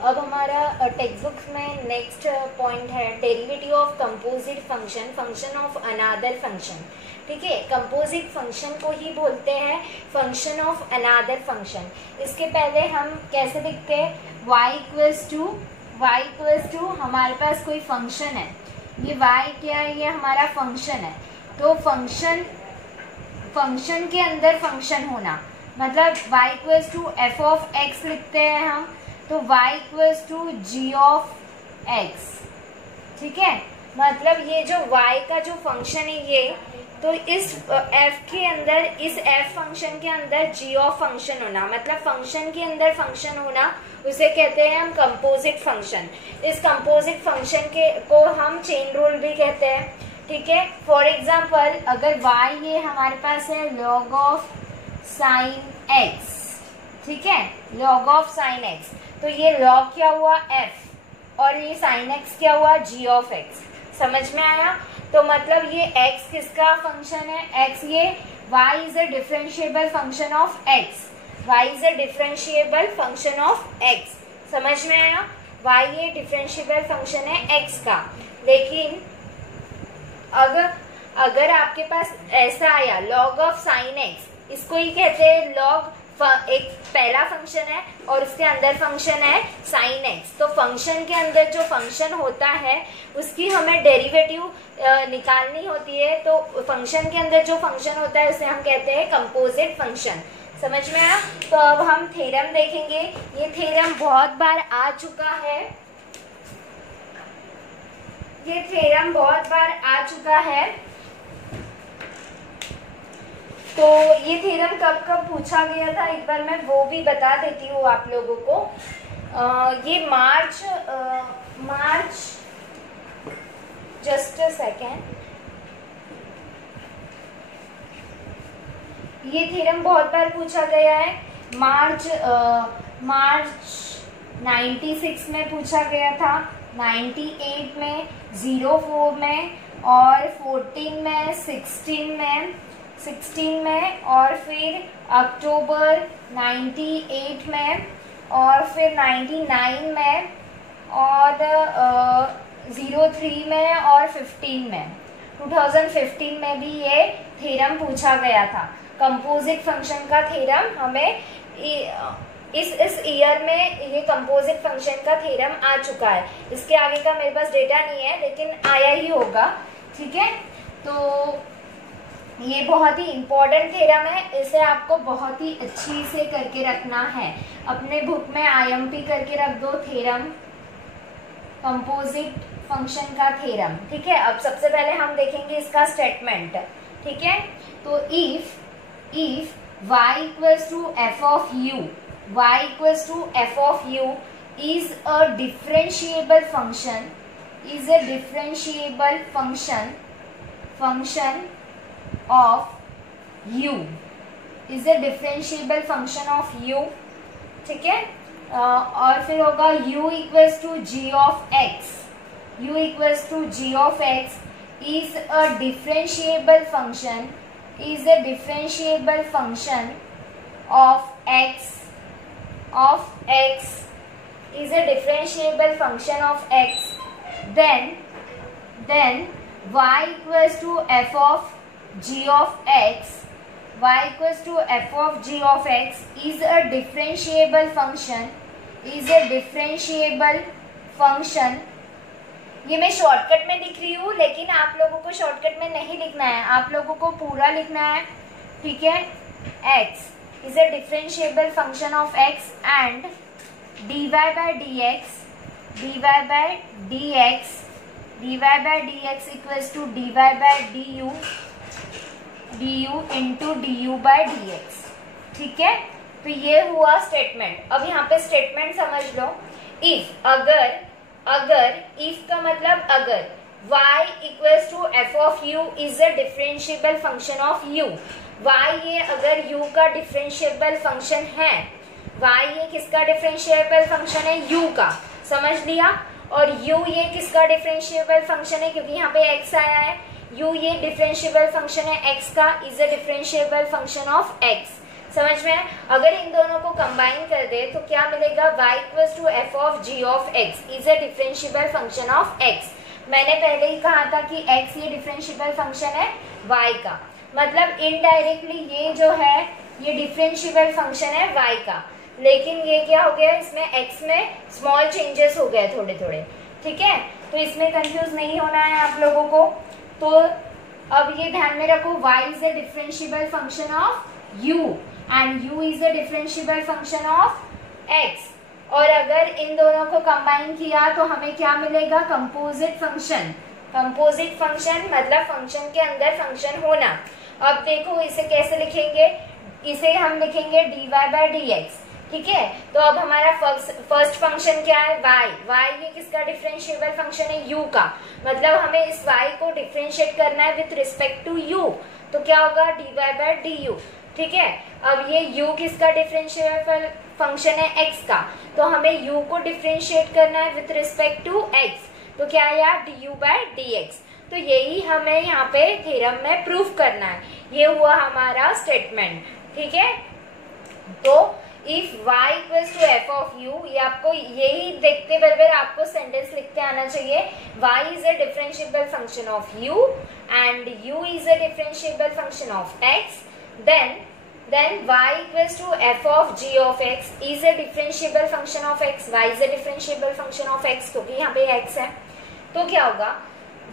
अब हमारा text book में नेक्स्ट पॉइंट है derivative of composite function, function of another function. ठीक है, कंपोजिट फंक्शन को ही बोलते हैं फंक्शन ऑफ अनदर फंक्शन। इसके पहले हम कैसे लिखते हैं, y इक्वल्स टू हमारे पास कोई फंक्शन है, ये y क्या है, ये हमारा फंक्शन है। तो फंक्शन के अंदर फंक्शन होना मतलब y equals to f of x लिखते हैं हम, तो y equals to g of x. ठीक है, मतलब ये जो y का जो फंक्शन है ये, तो इस f के अंदर, इस f फंक्शन के अंदर g ऑफ फंक्शन होना, मतलब फंक्शन के अंदर फंक्शन होना, उसे कहते हैं हम कंपोजिट फंक्शन। इस कंपोजिट फंक्शन को हम चेन रूल भी कहते हैं। ठीक है, फॉर एग्जाम्पल अगर y ये हमारे पास है log ऑफ साइन x, ठीक है, log ऑफ साइन x, तो ये log क्या हुआ f और ये sin x क्या हुआ g ऑफ x। समझ में आया? तो मतलब ये x किसका फंक्शन है, x ये y is a differentiable function of x, y is a differentiable function of x। समझ में आया? y ये डिफरेंशिएबल फंक्शन है x का। लेकिन अगर आपके पास ऐसा आया log ऑफ साइन x, इसको ही कहते हैं log, एक पहला फंक्शन है और उसके अंदर फंक्शन है साइन एक्स। तो फंक्शन के अंदर जो फंक्शन होता है उसकी हमें डेरिवेटिव निकालनी होती है। तो फंक्शन के अंदर जो फंक्शन होता है उसे हम कहते हैं कंपोजिट फंक्शन। समझ में आया? तो अब हम थ्योरम देखेंगे। ये थ्योरम बहुत बार आ चुका है, ये थ्योरम बहुत बार आ चुका है। तो ये थ्योरम कब कब पूछा गया था एक बार मैं वो भी बता देती हूँ आप लोगों को। ये मार्च जस्ट अ सेकेंड, ये थ्योरम बहुत बार पूछा गया है। मार्च 96 में पूछा गया था, 98 में, 04 में और 14 में, 16 में और फिर अक्टूबर 98 में और फिर 99 में और 03 में और 15 में, 2015 में भी ये थ्योरम पूछा गया था। कंपोजिट फंक्शन का थ्योरम हमें इस ईयर में ये कंपोजिट फंक्शन का थ्योरम आ चुका है। इसके आगे का मेरे पास डेटा नहीं है लेकिन आया ही होगा। ठीक है, तो ये बहुत ही इम्पोर्टेंट थ्योरम है, इसे आपको बहुत ही अच्छी से करके रखना है। अपने बुक में IMP करके रख दो थ्योरम, कंपोजिट फंक्शन का थ्योरम। ठीक है, अब सबसे पहले हम देखेंगे इसका स्टेटमेंट। ठीक है, तो if y equals to f of u, y equals to f of u is a differentiable function, is a differentiable function of u, is a differentiable function of u। ठीक है, और फिर होगा u equals to g of x, u equals to g of x is a differentiable function, is a differentiable function of x, is a differentiable function of x, then y equals to f of g of x, y equals to f of g of x is a differentiable function, is a differentiable function। ये मैं shortcut में लिख रही हूँ लेकिन आप लोगों को शॉर्टकट में नहीं लिखना है, आप लोगों को पूरा लिखना है। ठीक है, x is a differentiable function of x and dy by dx equals to dy by du into du by dx। ठीक है, तो ये हुआ स्टेटमेंट। अब यहाँ पे स्टेटमेंट समझ लो। इफ, अगर इफ का मतलब अगर y equals to f of u is a differentiable function of u, y ये अगर u का डिफरेंशिएबल फंक्शन है, y ये किसका डिफरेंशिएबल फंक्शन है, u का। समझ लिया? और u ये किसका डिफरेंशिएबल फंक्शन है, क्योंकि यहाँ पे x आया है, u ये डिफरेंशिएबल फंक्शन है x का, is a differentiable function of x। समझ में है? अगर इन दोनों को कंबाइन कर दे तो क्या मिलेगा, y equals to f of g of x is a differentiable function of x। मैंने पहले ही कहा था कि x ये डिफरेंशिएबल फंक्शन है y का, मतलब इनडायरेक्टली ये जो है ये डिफरेंशिएबल फंक्शन है y का, लेकिन ये क्या हो गया, इसमें x में स्मॉल चेंजेस हो गए थोड़े थोड़े, ठीक है। तो इसमें कंफ्यूज नहीं होना है आप लोगों को। तो अब ये ध्यान में रखो, y is a differentiable function of u and u is a differentiable function of x। और अगर इन दोनों को कंबाइन किया तो हमें क्या मिलेगा, कंपोजिट फंक्शन। कंपोजिट फंक्शन मतलब फंक्शन के अंदर फंक्शन होना। अब देखो इसे कैसे लिखेंगे, इसे हम लिखेंगे dy बाय dx, ठीक है। तो अब हमारा फर्स्ट फंक्शन क्या है, y ये किसका डिफरेंशिएबल फंक्शन है, u का, मतलब हमें इस y को डिफरेंशिएट करना है विथ रिस्पेक्ट टू u, तो क्या होगा dy बाय du, ठीक है। अब ये u किसका डिफरेंशिएबल फंक्शन है, x का, तो हमें u को डिफरेंशिएट करना है विथ रिस्पेक्ट टू x, तो क्या है यार du बाय dx। तो यही हमें यहाँ पे थ्योरम में प्रूफ करना है, ये हुआ हमारा स्टेटमेंट, ठीक है। तो if y equals to f of u, ये आपको यही देखते बराबर आपको सेंटेंस लिखते आना चाहिए, y is a differentiable function of u and u is a differentiable function of x, then y equals to f of g of x is a differentiable function of x, y is a differentiable function of x, क्योंकि यहाँ पे x है। तो क्या होगा,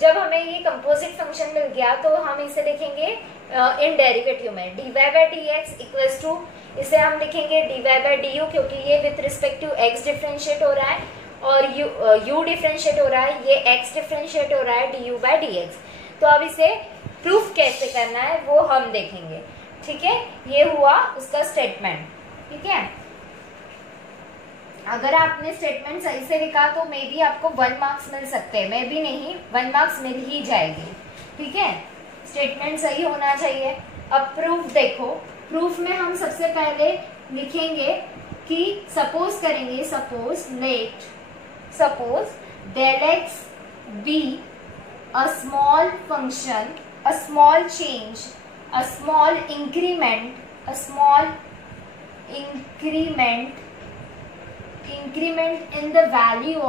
जब हमें ये कंपोजिट फंक्शन मिल गया तो हम इसे लिखेंगे इन डेरिवेटिव में dy by dx equals to, इसे हम लिखेंगे dy बाय du, क्योंकि ये with respect to x differentiate हो रहा है और u डिफरेंशिएट हो रहा है, ये x डिफरेंशिएट हो रहा है du बाय dx। तो अब इसे प्रूफ कैसे करना है वो हम देखेंगे, ठीक है। ये हुआ उसका स्टेटमेंट, ठीक है। अगर आपने स्टेटमेंट सही से लिखा तो मे बी आपको 1 मार्क्स मिल सकते हैं, मे बी नहीं 1 मार्क्स मिल ही जाएगी, ठीक है। स्टेटमेंट सही होना चाहिए। अब प्रूफ देखो, प्रूफ में हम सबसे पहले लिखेंगे कि सपोज करेंगे, suppose del x be a small function, a small change, a small increment in the value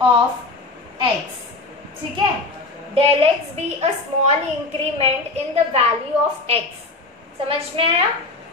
of x, ठीक है। del x be a small increment in the value of x, समझ में आया।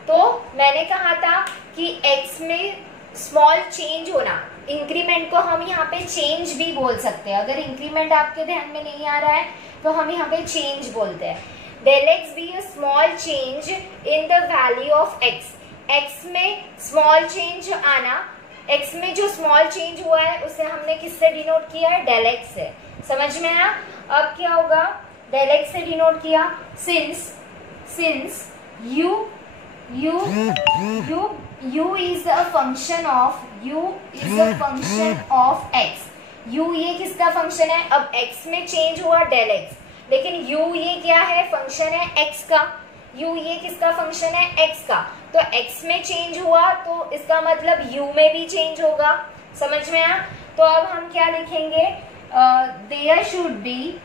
तो मैंने कहा था कि x में स्मॉल चेंज होना, इंक्रीमेंट को हम यहाँ पे चेंज भी बोल सकते हैं, अगर इंक्रीमेंट आपके ध्यान में नहीं आ रहा है तो हम यहाँ पे चेंज बोलते हैं। del x be a small change in the value of x, x में स्मॉल चेंज आना, x में जो स्मॉल चेंज हुआ है उसे हमने किससे डिनोट किया है, del x से, समझ में आया। अब क्या होगा, del x से डिनोट किया, since u is a function of x, u ये किसका फंक्शन है, अब x में चेंज हुआ del x, लेकिन u ये क्या है, फंक्शन है x का, u ये किसका फंक्शन है, x का, तो x में चेंज हुआ तो इसका मतलब u में भी चेंज होगा, समझ में आया। तो अब हम क्या लिखेंगे, there should be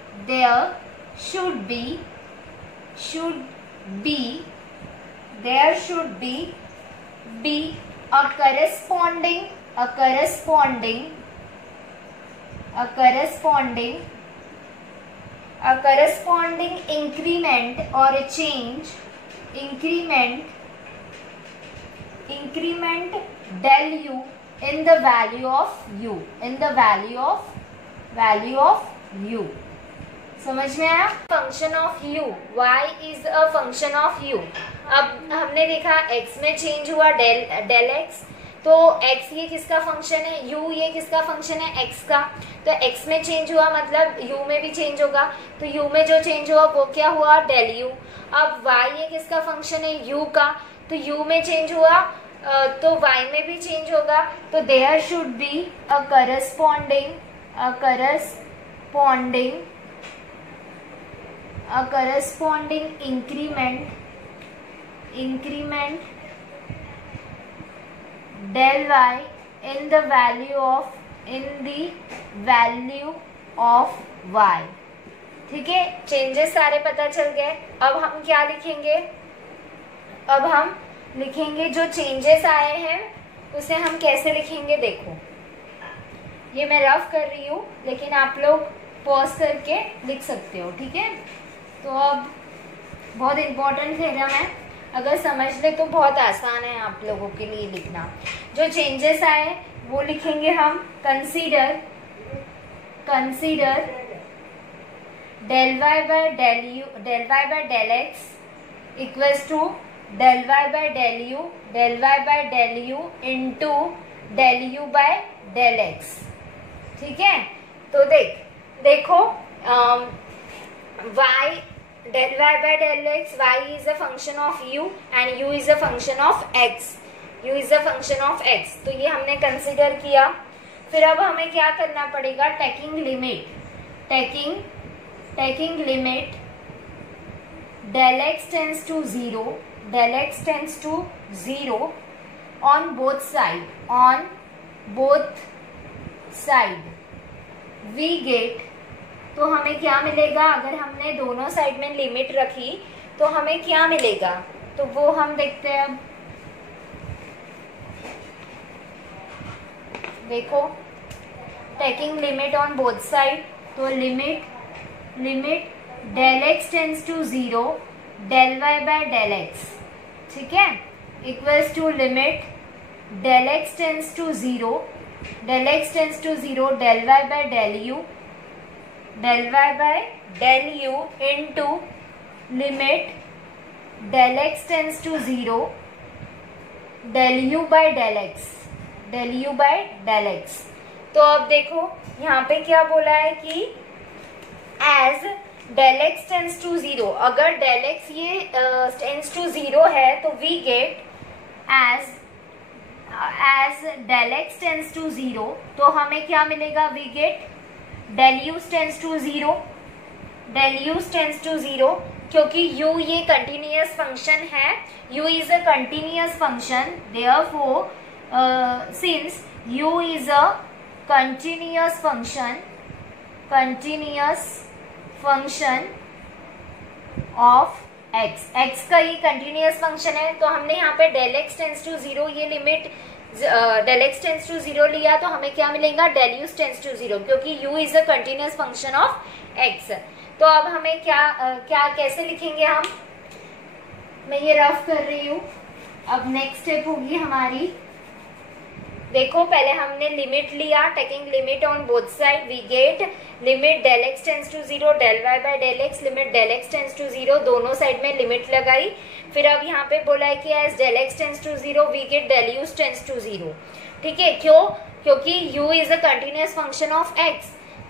a corresponding increment or a change, increment del u in the value of u, समझ में आया। Function of u, y is a function of u। अब हमने देखा x में चेंज हुआ del x, तो x ये किसका फंक्शन है, u ये किसका फंक्शन है, x का, तो x में चेंज हुआ मतलब u में भी चेंज होगा, तो u में जो चेंज हुआ वो क्या हुआ, del u। अब y ये किसका फंक्शन है, u का, तो u में चेंज हुआ तो y में भी चेंज होगा, तो there should be a corresponding increment del y in the value of y, ठीक है। चेंजेस सारे पता चल गए। अब हम क्या लिखेंगे, अब हम लिखेंगे जो चेंजेस आए हैं उसे हम कैसे लिखेंगे। देखो ये मैं रफ कर रही हूँ, लेकिन आप लोग पॉज करके लिख सकते हो, ठीक है। तो अब बहुत इम्पोर्टेंट थ्योरम है, अगर समझ ले तो बहुत आसान है आप लोगों के लिए लिखना। जो चेंजेस आए वो लिखेंगे हम। Consider del y by del x equals to del y by del u into del u by del x, ठीक है। तो देखो y del y by del x, y is a function of u and u is a function of x, u is a function of x। तो ये हमने consider किया। फिर अब हमें क्या करना पड़ेगा, taking limit del x tends to 0 on both side we get, तो हमें क्या मिलेगा, अगर हमने दोनों साइड में लिमिट रखी तो हमें क्या मिलेगा, तो वो हम देखते हैं। अब देखो taking limit on both side, तो limit del x tends to 0 del y by del x, ठीक है, equals to limit del x tends to 0 del y by del u into limit del x tends to 0 del u by del x। तो अब देखो यहाँ पे क्या बोला है कि as del x tends to 0, अगर del x ये टेंड्स टू 0 है तो we get as del x tends to 0, तो हमें क्या मिलेगा, we get del u tends to 0, क्योंकि u ये कंटिन्यूअस फंक्शन है, u is a continuous function, therefore since u is a continuous function of x का ये कंटिन्यूअस फंक्शन है, तो हमने यहाँ पे del x टेंड्स टू 0 ये limit del x tends to 0 लिया, तो हमें क्या मिलेगा, del u टेंड्स टू 0, क्योंकि u is a continuous function of x। तो अब हमें क्या कैसे लिखेंगे हम, मैं ये रफ कर रही हूँ। अब नेक्स्ट स्टेप होगी हमारी, देखो पहले हमने लिमिट लिया, taking limit on both side we get limit del x tends to 0 del y by del x, limit del x tends to 0, दोनों साइड में लिमिट लगाई। फिर अब यहाँ पे बोला है कि as del x tends to 0 we get del u tends to 0, ठीक है, क्योंकि u is a continuous function of x।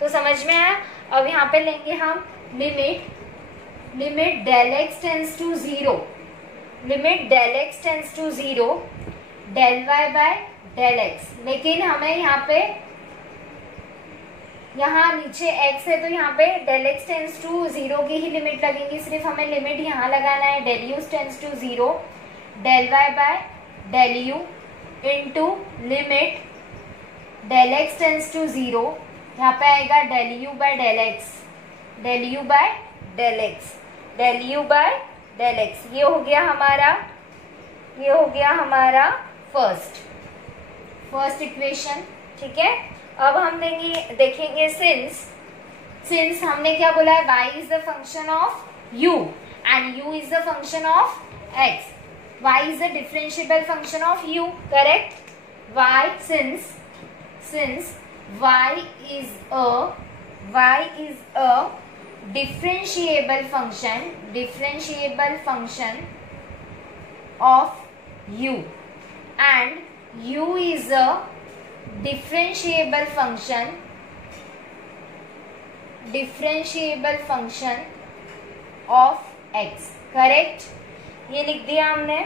तो समझ में आया। अब यहाँ पे लेंगे हम limit del x tends to 0 del y by del x, लेकिन हमें यहाँ नीचे x है तो यहाँ पे del x टेंड्स टू 0 की ही लिमिट लगेंगी, सिर्फ हमें लिमिट यहाँ लगाना है del u tends to 0 del y by del u into limit del x tends to 0, यहाँ पे आएगा del u by del x, ये हो गया हमारा फर्स्ट इक्वेशन, ठीक है। अब हम देखेंगे सिंस हमने क्या बोला है, y is the function of u and u is the function of x, y is the differentiable function of u, correct. y since y is a differentiable function of u and u is a differentiable function of x, correct. ये लिख दिया हमने।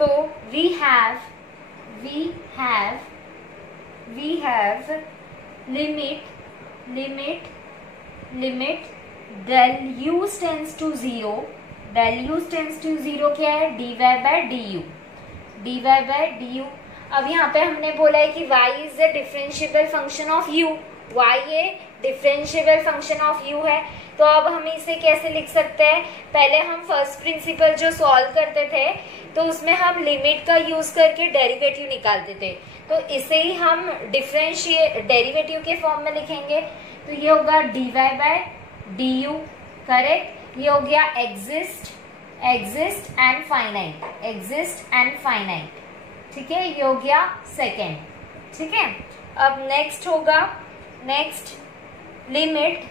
तो we have we have limit del u tends to 0, del u tends to 0 क्या है, dy by du। अब यहाँ पे हमने बोला है कि y is the differentiable function of u, y ये डिफरेंशिएबल फंक्शन ऑफ u है। तो अब हम इसे कैसे लिख सकते हैं, पहले हम फर्स्ट प्रिंसिपल जो सॉल्व करते थे तो उसमें हम लिमिट का यूज करके डेरिवेटिव निकालते थे, तो इसे ही हम डेरिवेटिव के फॉर्म में लिखेंगे। तो ये होगा dy by du, करेक्ट। ये हो गया एग्जिस्ट एंड फाइनाइट, ठीक है, ये हो गया सेकेंड, ठीक है। अब नेक्स्ट होगा, next limit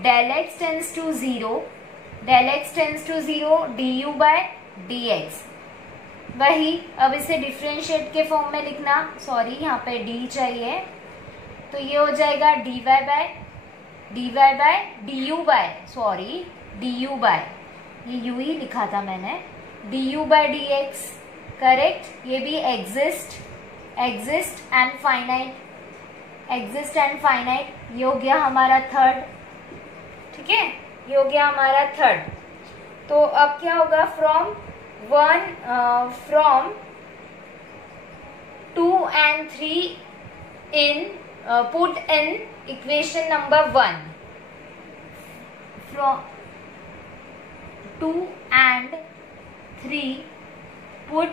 del x tends to 0 du by dx। वही अब इसे डिफरेंशिएट के फॉर्म में लिखना, सॉरी यहाँ पे d चाहिए, तो ये हो जाएगा dy by du by ये u ही लिखा था मैंने, du by dx, करेक्ट। ये भी एग्जिस्ट एंड फाइनाइट, ये हो गया हमारा थर्ड, ठीक है, ये हो गया हमारा थर्ड। तो अब क्या होगा, from 2 and 3 put in equation number 1, from 2 and 3 put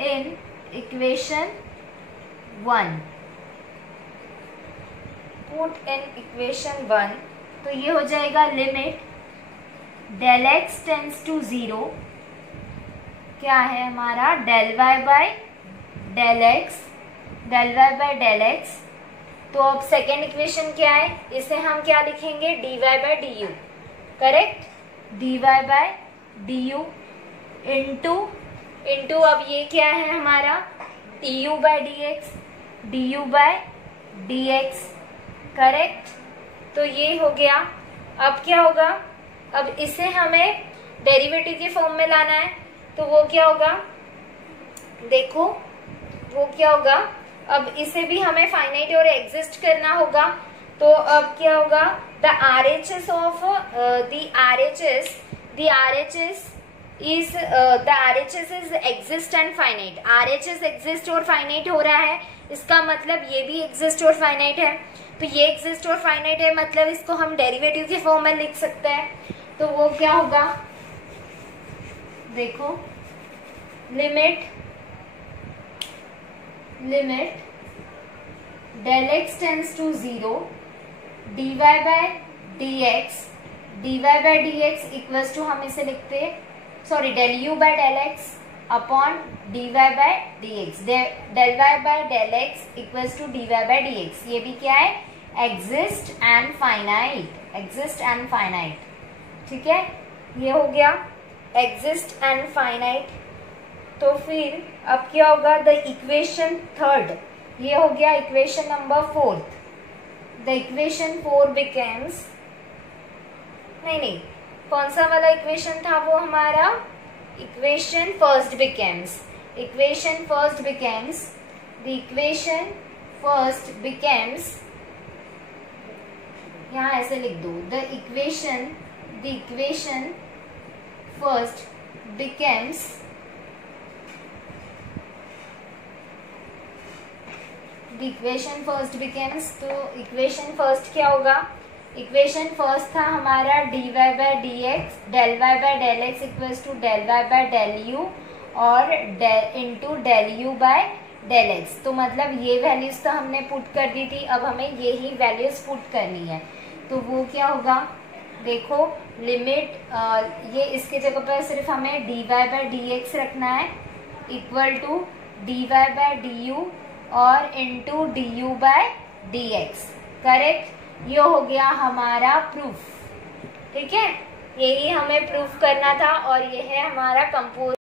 in equation 1, तो ये हो जाएगा limit del x tends to 0, क्या है हमारा, del y by del x। तो अब सेकेंड इक्वेशन क्या है, इसे हम क्या लिखेंगे, dy by du, correct, dy by du into अब ये क्या है हमारा, du by dx, करेक्ट। तो ये हो गया। अब क्या होगा, अब इसे हमें डेरिवेटिव के फॉर्म में लाना है, तो वो क्या होगा, देखो वो क्या होगा, अब इसे भी हमें फाइनाइट और एग्जिस्ट करना होगा। तो अब क्या होगा, the RHS is exist and finite. RHS exist और फाइनाइट हो रहा है, इसका मतलब ये भी एग्जिस्ट और फाइनाइट है। तो ये एग्जिस्ट और फाइनाइट है, मतलब इसको हम डेरिवेटिव के फॉर्म में लिख सकते हैं। तो वो क्या होगा, देखो limit del x tends to 0 dy by dx equals to, हम इसे लिखते हैं, sorry, del u by del x upon dy by dx, del y by del x equals to dy by dx। ये भी क्या है, एग्जिस्ट एंड फाइनाइट, ठीक है, ये हो गया एग्जिस्ट एंड फाइनाइट। तो फिर अब क्या होगा, द इक्वेशन थर्ड, ये हो गया equation number 4। The equation 4 becomes, नहीं, कौन सा वाला इक्वेशन था वो हमारा, equation first becomes, the equation first becomes, यहाँ ऐसे लिख दो, द इक्वेशन फर्स्ट बिकम्स तो इक्वेशन फर्स्ट क्या होगा, इक्वेशन फर्स्ट था हमारा dy by dx, del y by del x equals to del y by del u और into del u by del x। तो मतलब ये वैल्यूज तो हमने पुट कर दी थी, अब हमें यही वैल्यूज पुट करनी है। तो वो क्या होगा, देखो लिमिट, ये इसके जगह पर सिर्फ हमें dy by dx रखना है, equal to dy by du और into du by dx, correct. ये हो गया हमारा प्रूफ, ठीक है, यही हमें प्रूफ करना था और ये है हमारा कंपोज